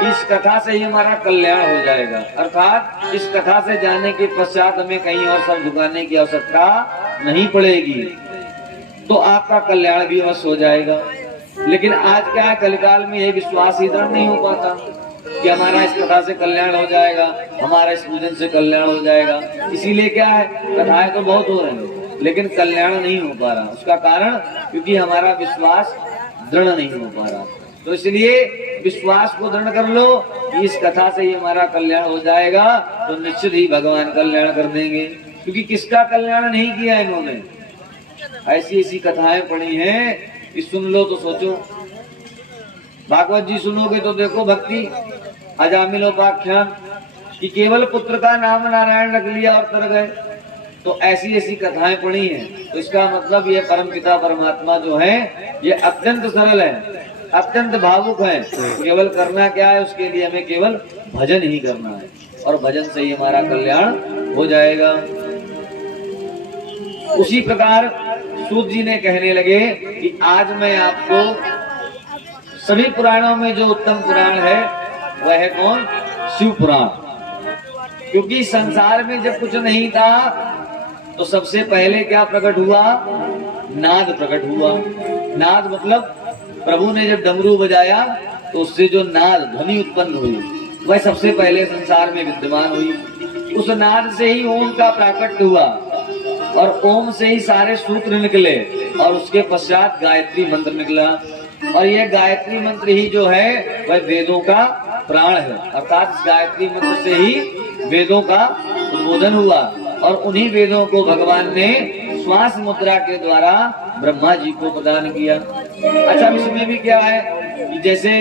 इस कथा से ही हमारा कल्याण हो जाएगा, अर्थात इस कथा से जाने के पश्चात हमें कहीं और सर झुकाने की आवश्यकता नहीं पड़ेगी, तो आपका कल्याण भी अवश्य हो जाएगा। लेकिन आज क्या है, कलिकाल में ये विश्वास ही दृढ़ नहीं हो पाता कि हमारा इस कथा से कल्याण हो जाएगा, हमारा इस पूजन से कल्याण हो जाएगा। इसीलिए क्या है, कथाएं तो बहुत हो रही हैं लेकिन कल्याण नहीं हो पा रहा। उसका कारण क्योंकि हमारा विश्वास दृढ़ नहीं हो पा रहा। तो इसलिए विश्वास को दृढ़ कर लो कि इस कथा से ही हमारा कल्याण हो जाएगा, तो निश्चित ही भगवान कल्याण कर देंगे। क्योंकि किसका कल्याण नहीं किया इन्होंने, ऐसी ऐसी कथाएं पढ़ी हैं कि सुन लो तो सोचो। भागवत जी सुनोगे तो देखो, भक्ति अजामिलोपाख्यान कि केवल पुत्र का नाम नारायण रख लिया और तर गए, तो ऐसी ऐसी कथाएं पढ़ी हैं। तो इसका मतलब ये परमपिता परमात्मा जो है ये अत्यंत सरल है, अत्यंत भावुक है। केवल करना क्या है, उसके लिए हमें केवल भजन ही करना है और भजन से ही हमारा कल्याण हो जाएगा। उसी प्रकार सूत जी ने कहने लगे कि आज मैं आपको सभी पुराणों में जो उत्तम पुराण है वह है कौन, शिव पुराण। क्योंकि संसार में जब कुछ नहीं था तो सबसे पहले क्या प्रकट हुआ, नाद प्रकट हुआ। नाद मतलब प्रभु ने जब डमरू बजाया तो उससे जो नाद ध्वनि उत्पन्न हुई वह सबसे पहले संसार में विद्यमान हुई। उस नाद से ही ओम का प्राकट्य हुआ और ओम से ही सारे सूत्र निकले और उसके पश्चात गायत्री मंत्र निकला। और यह गायत्री मंत्र ही जो है वह वेदों का प्राण है, अर्थात इस गायत्री मंत्र से ही वेदों का उद्बोधन हुआ और उन्हीं वेदों को भगवान ने श्वास मुद्रा के द्वारा ब्रह्मा जी को प्रदान किया। अच्छा, इसमें भी क्या है कि जैसे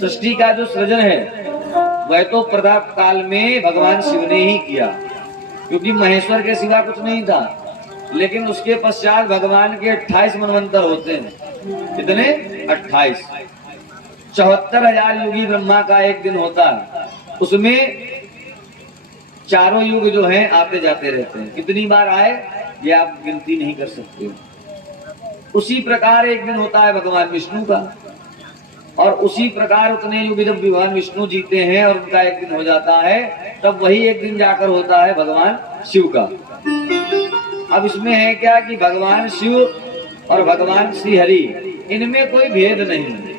सृष्टि का जो सृजन है वह तो प्रताप काल में भगवान शिव ने ही किया, क्योंकि महेश्वर के सिवा कुछ नहीं था। लेकिन उसके पश्चात भगवान के 28 मनवंतर होते हैं। कितने? 28। 74,000 युगी ब्रह्मा का एक दिन होता है, उसमें चारों युग जो हैं आते जाते रहते हैं। कितनी बार आए ये आप गिनती नहीं कर सकते। उसी प्रकार एक दिन होता है भगवान विष्णु का, और उसी प्रकार उतने युग जब भगवान विष्णु जीते हैं और उनका एक दिन हो जाता है, तब वही एक दिन जाकर होता है भगवान शिव का। अब इसमें है क्या कि भगवान शिव और भगवान श्री हरि इनमें कोई भेद नहीं है।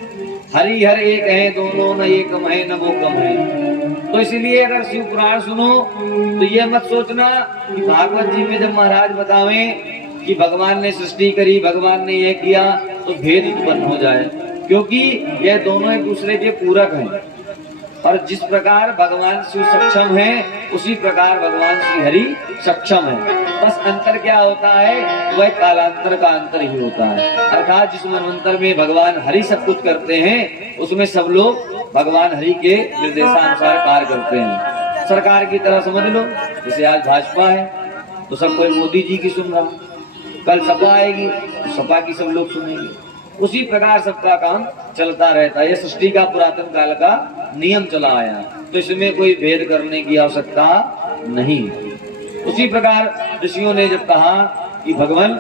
हरि हर एक है, दोनों न एकम है न वो कम है। तो इसलिए अगर शिव पुराण सुनो तो ये मत सोचना कि भागवत जी में जब महाराज बतावे कि भगवान ने सृष्टि करी, भगवान ने ये किया, तो भेद उत्पन्न हो जाए, क्योंकि यह दोनों एक दूसरे के पूरक हैं। और जिस प्रकार भगवान शिव सक्षम है उसी प्रकार भगवान श्री हरि सक्षम है। बस अंतर क्या होता है, वह कालांतर का अंतर ही होता है। अर्थात जिस मनवंतर में भगवान हरि सब कुछ करते हैं उसमें सब लोग भगवान हरि के निर्देशानुसार कार्य करते हैं। सरकार की तरह समझ लो, जैसे आज भाजपा है तो सब कोई मोदी जी की सुन रहा, कल सपा आएगी तो सपा की सब लोग सुनेंगे। उसी प्रकार सबका काम चलता रहता है। यह सृष्टि का पुरातन काल का नियम चला आया, तो इसमें कोई भेद करने की आवश्यकता नहीं। उसी प्रकार ऋषियों ने जब कहा कि भगवान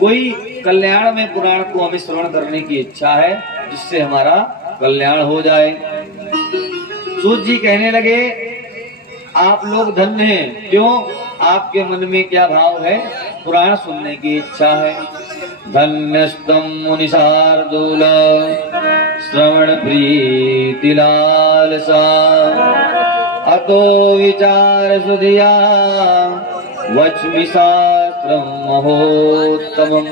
कोई कल्याण में पुराण को हमें श्रवण करने की इच्छा है जिससे हमारा कल्याण हो जाए। सूत जी कहने लगे आप लोग धन्य हैं। क्यों? आपके मन में क्या भाव है? पुराण सुनने की इच्छा है। धन्यस्तम मुनि शार्दूल श्रवण प्रीति लालसा अतो विचार सुधिया वच्मि शास्त्रम महोत्तमम्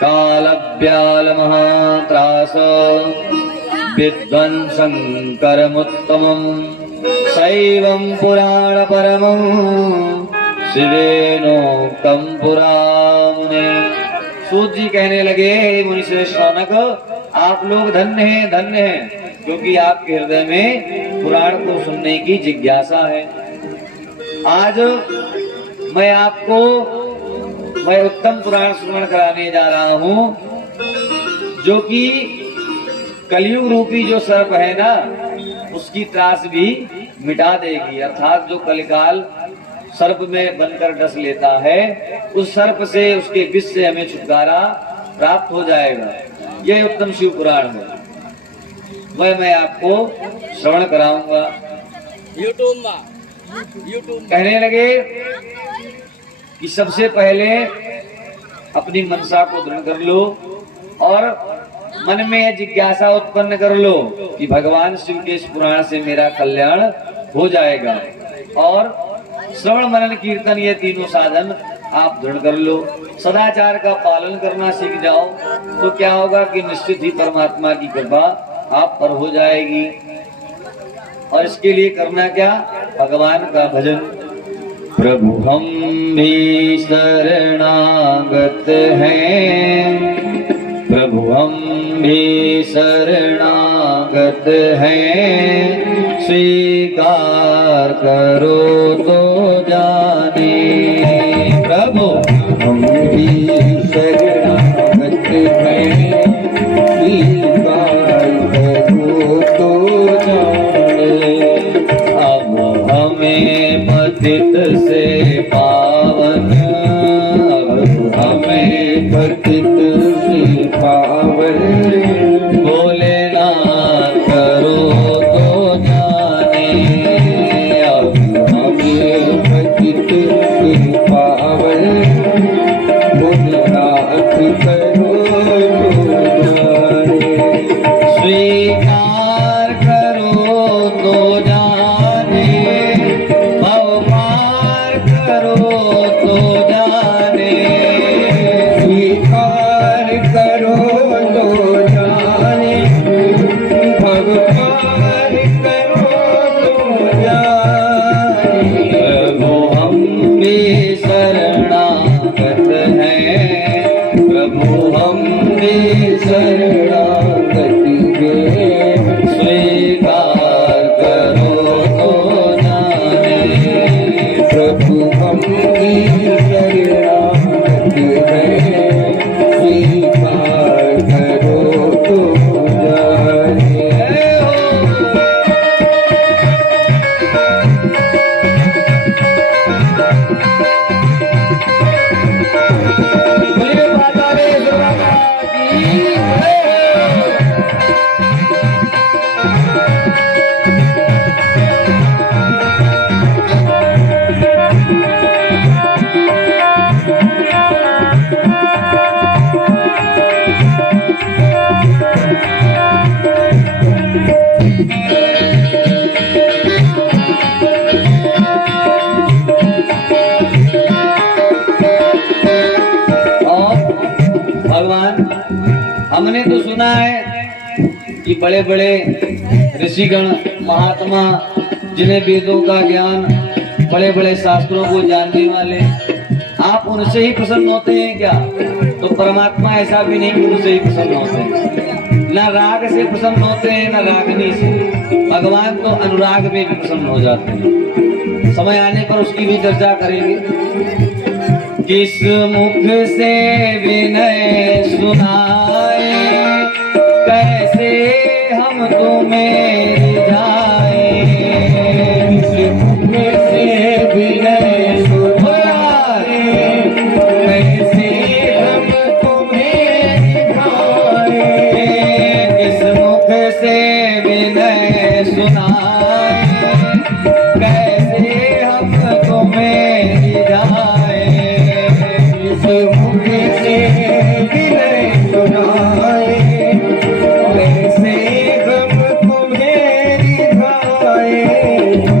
कालव्याल महात्रास विध्वंसं करमुत्तमम् शैवं पुराण परमम् शिवेनोक्तम् पुराणे। सूत जी कहने लगे मुनि श्रेष्ठ शौनक, आप लोग धन्य हैं, धन्य हैं, क्योंकि आपके हृदय में पुराण को सुनने की जिज्ञासा है। आज मैं उत्तम पुराण श्रवण कराने जा रहा हूँ, जो कि कलयुग रूपी जो सर्प है ना उसकी त्रास भी मिटा देगी। अर्थात जो कलिकाल सर्प में बनकर डस लेता है उस सर्प से, उसके विष से हमें छुटकारा प्राप्त हो जाएगा। यह उत्तम शिव पुराण है, वह मैं आपको श्रवण कराऊंगा। यूट्यूब कहने लगे कि सबसे पहले अपनी मनसा को दृढ़ कर लो और मन में जिज्ञासा उत्पन्न कर लो कि भगवान शिव के इस पुराण से मेरा कल्याण हो जाएगा। और श्रवण मनन कीर्तन ये तीनों साधन आप दृढ़ कर लो, सदाचार का पालन करना सीख जाओ, तो क्या होगा कि निश्चित ही परमात्मा की कृपा आप पर हो जाएगी। और इसके लिए करना क्या? भगवान का भजन। प्रभु हम भी शरणागत हैं, प्रभु हम भी शरणागत हैं, स्वीकार करो तो जाने। प्रभु हम भी शरणागत हैं, स्वीकार करो तो जाने। अब हमें पतित से पावन, अब हमें पतित से पावन, भोलेनाथ करो तो जाने। अब हमें पतित से पावन, भोलेनाथ करो तो जाने। स्वीकार करो तो जाने, भव पार करो तो जाने। स्वीकार करो तो जाने, भव पार करो तो जाने। प्रभु हम भी शरणागत हैं, प्रभु हम भी शरणागत हैं, स्वीकार करो तो जाने। प्रभु हम भी शरणागत हैं, स्वीकार करो तो जाने। बोलिए माता रे दुर्गा की जय। और भगवान, हमने तो सुना है कि बड़े बड़े ऋषिगण महात्मा जिन्हें वेदों का ज्ञान, बड़े बड़े शास्त्रों को जानने वाले, आप उनसे ही प्रसन्न होते हैं क्या? तो परमात्मा ऐसा भी नहीं कि उनसे ही प्रसन्न होते हैं, न राग से प्रसन्न होते हैं न रागनी से। भगवान तो अनुराग में भी प्रसन्न हो जाते हैं। समय आने पर उसकी भी चर्चा करेंगे। किस मुख से विनय सुनाए, कैसे हम तुम्हें रिझाए। किस मुख से विनय सुनाए, कैसे हम तुम्हें रिझाए। किस मुख से विनय सुनाए, कैसे हम तुम्हें रिझाए। मुख से विनय सुनाए, कैसे हम तुम्हें रिझाए।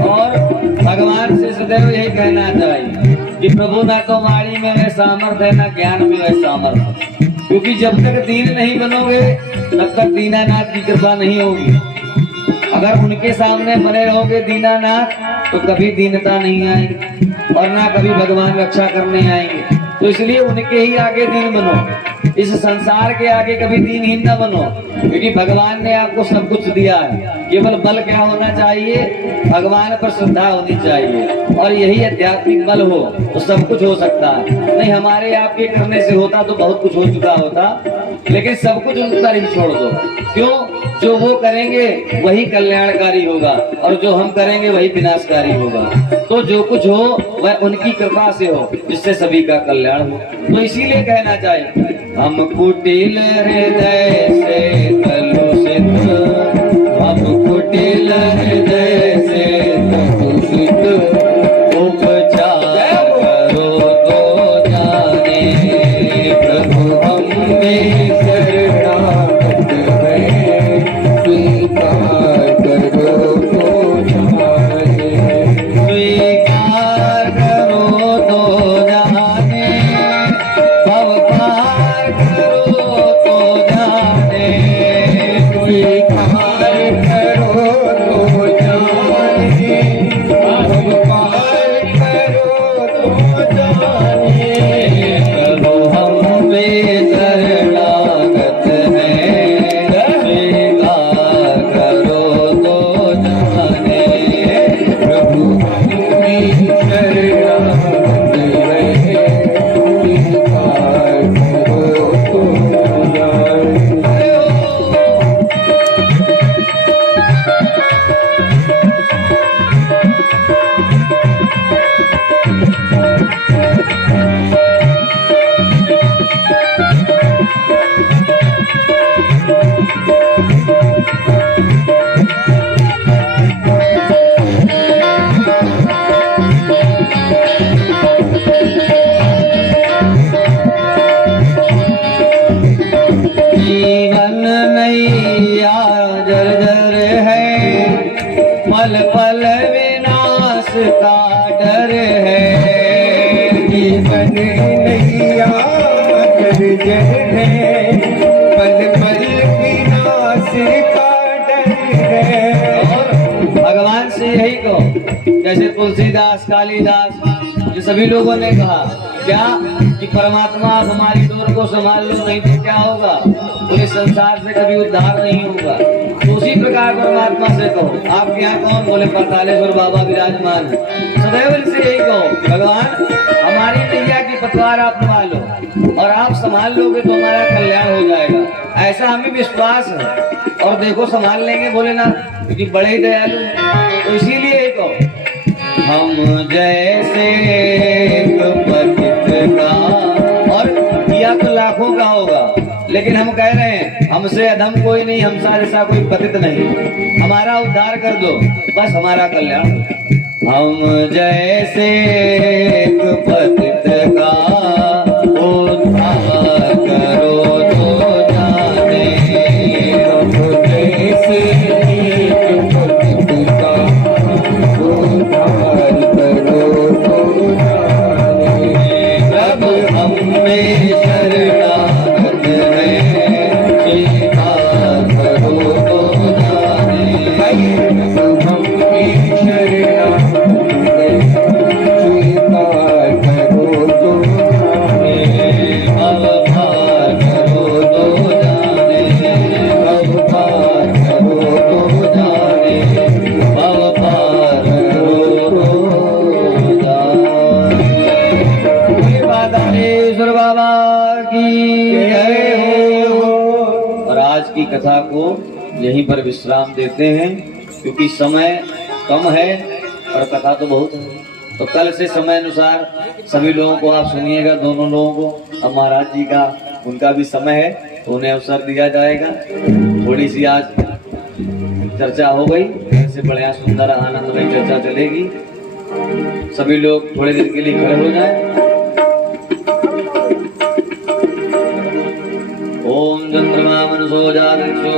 और भगवान से सदैव यही कहना चाहिए कि प्रभु ना तो वाणी में वह सामर्थ्य है, ना ज्ञान में वह सामर्थ्य। क्योंकि जब तक दीन नहीं बनोगे तब तक दीनानाथ की कृपा नहीं होगी। अगर उनके सामने बने रहोगे दीनानाथ तो कभी दीनता नहीं आएगी और ना कभी भगवान रक्षा करने आएंगे। तो इसलिए उनके ही आगे दीन बनो, इस संसार के आगे कभी दीनहीन न बनो, क्योंकि भगवान ने आपको सब कुछ दिया है। केवल बल क्या होना चाहिए? भगवान पर श्रद्धा होनी चाहिए, और यही आध्यात्मिक बल हो तो सब कुछ हो सकता है। नहीं हमारे आपके करने से होता तो बहुत कुछ हो चुका होता, लेकिन सब कुछ उनकी तरफ छोड़ दो। क्यों? जो वो करेंगे वही कल्याणकारी होगा और जो हम करेंगे वही विनाशकारी होगा। तो जो कुछ हो वह उनकी कृपा से हो, जिससे सभी का कल्याण हो। तो इसीलिए कहना चाहिए, हम कुटिल हृदय से कलुषित, हम कुटिल हृदय से कलुषित, उपचार करो तो जाने प्रभु हमें शरणागत है, स्वीकार करो तो जाने, स्वीकार करो तो जाने, भव पार करो तो जाने, स्वीकार करो तो जाने, भव पार करो तो जाने, प्रभु हम पे शरणागत है, स्वीकार करो तो जाने, प्रभु हम पे शरणागत है, स्वीकार करो तो जाने। जीवन नैया जर्जर है, पल पल विनाश का डर है। जीवन नैया जर्जर है, पल पल विनाश का डर है। और भगवान से यही कहो, जैसे तुलसीदास, कालिदास, ये सभी लोगों ने कहा क्या कि परमात्मा आप हमारी डोर को संभाल लो, नहीं तो क्या होगा, पूरे संसार से कभी उद्धार नहीं होगा। तो उसी प्रकार परमात्मा से कहो। आपके यहाँ कौन? बोले परतालेश्वर बाबा विराजमान है। सदैव इनसे यही कहो, भगवान हमारी नैया की पतवार आप संभालो, और आप संभाल लोगे तो हमारा कल्याण हो जाएगा, ऐसा हमें विश्वास है। और देखो संभाल लेंगे बोले ना, क्योंकि बड़े ही दयालु। तो इसीलिए यही कहो, हम जैसे एक पतित का, और किया तो लाखों का होगा, लेकिन हम कह रहे हैं हमसे अधम कोई नहीं, हमसा जैसा कोई पतित नहीं, हमारा उद्धार कर दो, बस हमारा कल्याण। हम जैसे एक पतित का उद्धार करो तो जाने, हम जैसे एक पतित का उद्धार करो तो जाने, जब हमें शरणागत है, स्वीकार करो तो जाने, जब हमें शरणागत है, स्वीकार करो तो जाने, अवतार करो तो जाने, अवतार करो तो जाने, अवतार करो तो जाने। बादानेश्वर बाबा की जय हो। और आज की कथा को यहीं पर विश्राम देते हैं, क्योंकि समय कम है और कथा तो बहुत है। तो कल से समय अनुसार सभी लोगों को आप सुनिएगा, दोनों लोगों को। अब महाराज जी का उनका भी समय है, तो उन्हें अवसर दिया जाएगा। थोड़ी सी आज चर्चा हो गई, ऐसे बढ़िया सुंदर आनंदमय चर्चा चलेगी। सभी लोग थोड़ी देर के लिए खड़े हो जाएं। ओम चंद्रमा मनसो जागृक्षो